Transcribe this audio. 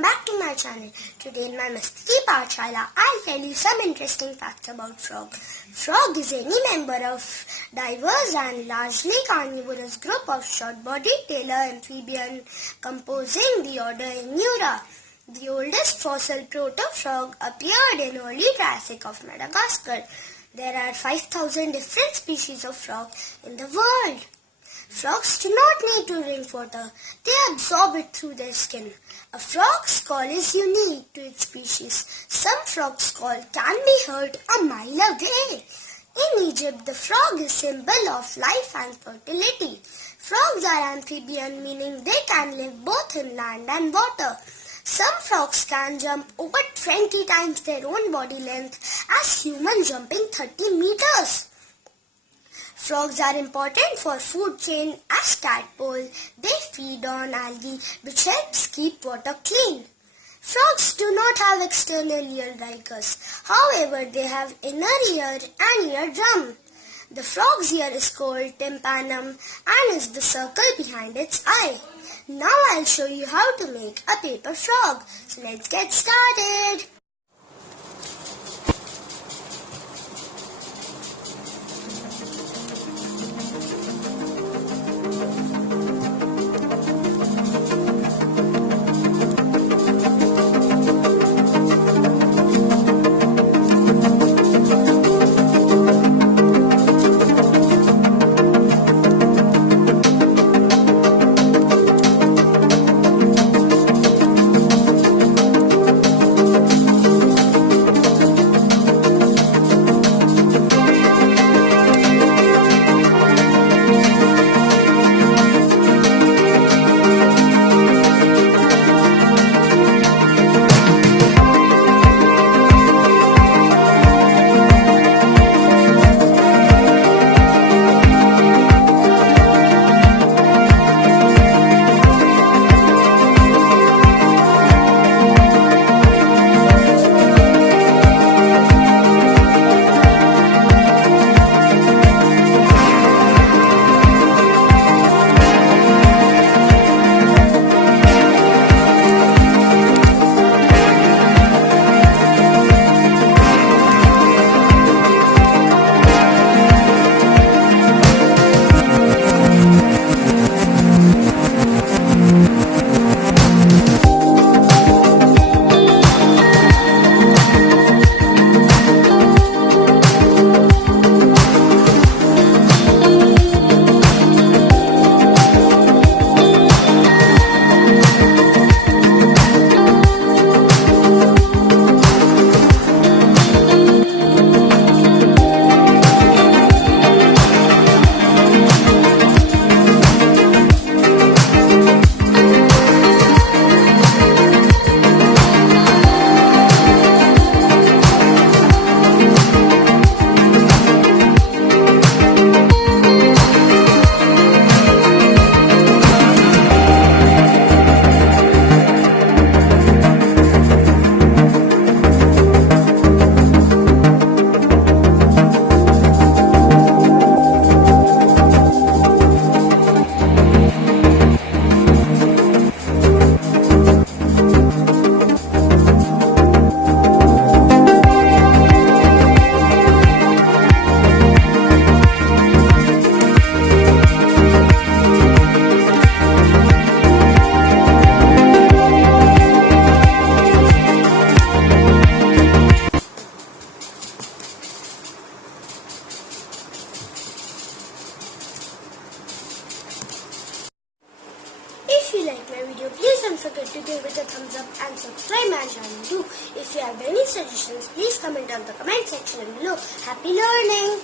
welcome back to my channel. Today in my Masti Pachala, I'll tell you some interesting facts about frog. Frog is any member of diverse and largely carnivorous group of short-bodied tailor amphibian composing the order Emura. The oldest fossil proto-frog appeared in early Triassic of Madagascar. There are 5,000 different species of frog in the world. Frogs do not need to drink water. They absorb it through their skin. A frog's call is unique to its species. Some frogs' call can be heard a mile away. In Egypt, the frog is symbol of life and fertility. Frogs are amphibian, meaning they can live both in land and water. Some frogs can jump over 20 times their own body length as humans jumping 30 meters. Frogs are important for food chain as tadpole. They feed on algae which helps keep water clean. Frogs do not have external ear like us. However, they have inner ear and eardrum. The frog's ear is called tympanum and is the circle behind its eye. Now I'll show you how to make a paper frog. So let's get started. If you like my video, please don't forget to give it a thumbs up and subscribe my channel too. If you have any suggestions, please comment down the comment section below. Happy learning!